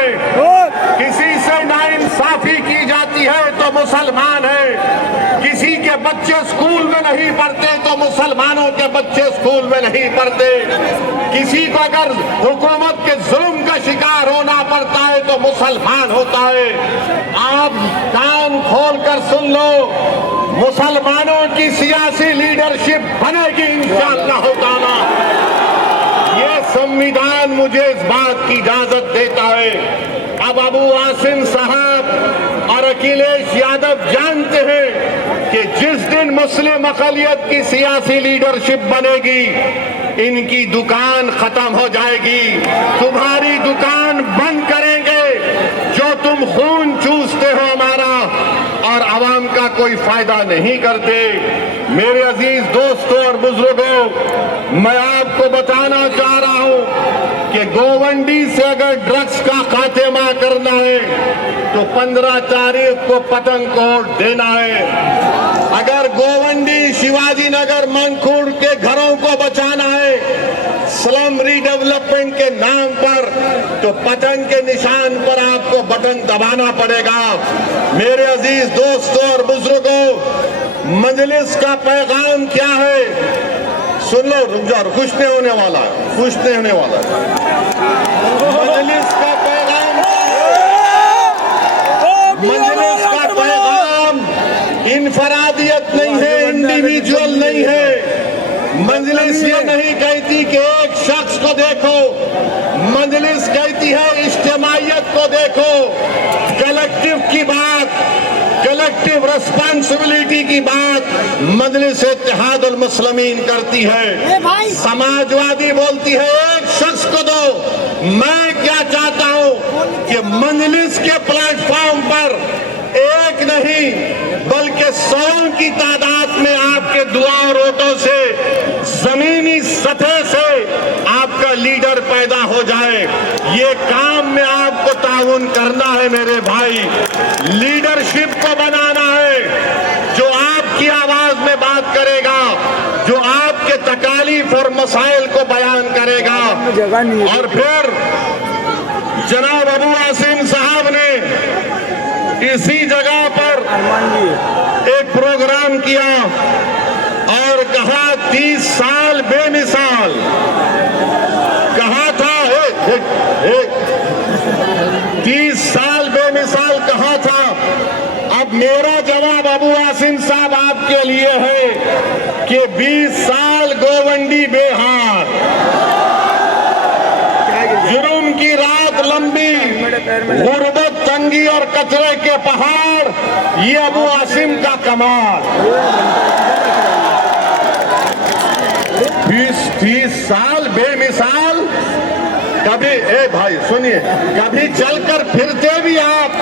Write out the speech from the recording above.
है। किसी से नाइंसाफी की जाती है तो मुसलमान है। किसी के बच्चे स्कूल में नहीं पढ़ते तो मुसलमानों के बच्चे स्कूल में नहीं पढ़ते। किसी को अगर हुकूमत के जुल्म का शिकार होना पड़ता है तो मुसलमान होता है। आप कान खोलकर सुन लो, मुसलमानों की सियासी लीडरशिप बनेगी इंशाअल्लाह ताला। ये संविधान मुझे इस बात की इजाजत देता है। अब अबू आसिम साहब और अखिलेश यादव जानते हैं कि जिस दिन मुस्लिम अक़लियत की सियासी लीडरशिप बनेगी, इनकी दुकान खत्म हो जाएगी। तुम्हारी दुकान बंद करेंगे। जो तुम खून चूसते हो हमारा और आवाम का कोई फायदा नहीं करते। मेरे अजीज दोस्तों और बुजुर्गों, मैं आपको बताना चाह रहा हूं कि गोवंडी से अगर ड्रग्स का खात्मा करना है तो 15 तारीख को पतंगकोट देना है। अगर गोवंडी, शिवाजी नगर, मंगखूड़ के घरों को बचाना है स्लम रीडेवलपमेंट के नाम पर, तो पतंग के निशान पर आपको बटन दबाना पड़ेगा। मेरे अजीज दोस्तों और बुजुर्गों, मजलिस का पैगाम क्या है? सुन लो, रुक जाओ, कुछ नहीं होने वाला है, कुछ नहीं होने वाला है। मजलिस का पैगाम, मजलिस का पैगाम इनफरादियत नहीं है, इंडिविजुअल नहीं है। मजलिस ये नहीं कहती कि एक शख्स को देखो, मजलिस कहती है इज्तिमाइयत को देखो। कलेक्टिव की बात, कलेक्टिव रिस्पांसिबिलिटी की बात मजलिस इत्तेहादुल मुस्लिमीन करती है। समाजवादी बोलती है एक शख्स को दो। मैं क्या चाहता हूं कि मजलिस के प्लेटफॉर्म पर एक नहीं बल्कि 100 की तादाद में आपके दुआ और वोटों से जमीनी सतह से आपका लीडर पैदा हो जाए। ये काम में आपको ताउन करना है मेरे भाई। लीडरशिप को बनाना है जो आपकी आवाज में बात करेगा, जो आपके तकालीफ और मसाइल को बयान करेगा। और फिर जनाब अबू आसिम साहब ने इसी जगह पर एक प्रोग्राम किया और कहा 30 साल बेमिसाल। कहा था 30 साल बेमिसाल कहा था। अब मेरा जवाब अबू आसिम साहब आपके लिए है कि 20 साल गोवंडी बेहार। जुर्म की रात लंबी, गुर्बत, तंगी और कचरे के पहाड़, ये अबू आसिम का कमाल। 20-30 साल बेमिसाल। कभी, ए भाई सुनिए, कभी चलकर फिरते भी आप